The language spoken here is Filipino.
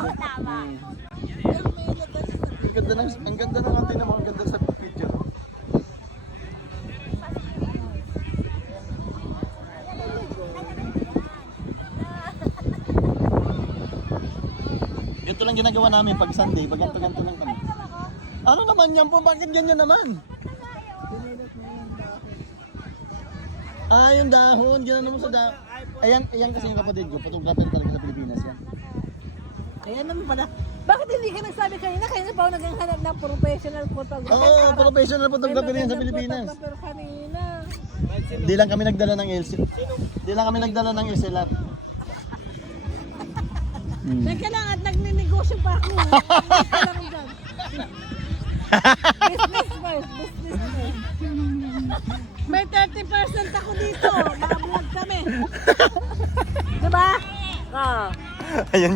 pwede. Tama. Ang ganda ng antena mo, ang ganda sa picture. Ito lang ginagawa namin pag Sunday, pag ganto-ganto lang kami. Ano naman yan po? Bakit ganyan naman? Ah, yung dahon, ginano mo sa dahon. Ayan kasi yung kapatid ko, photographer talaga sa Pilipinas yan. Ayan naman pala. Bakit hindi ka nagsabi kanina? Kanina pa ako naghahanap ng professional photographer. Oo, professional photographer yan sa Pilipinas. Photographer kanina. Di lang kami nagdala ng LC. Di lang kami nagdala ng SLR. Teka lang at nagninegosyo pa ako. Teka lang dyan. Business first. May 30% ako dito. Naka-vlog kami. Diba? Ayun.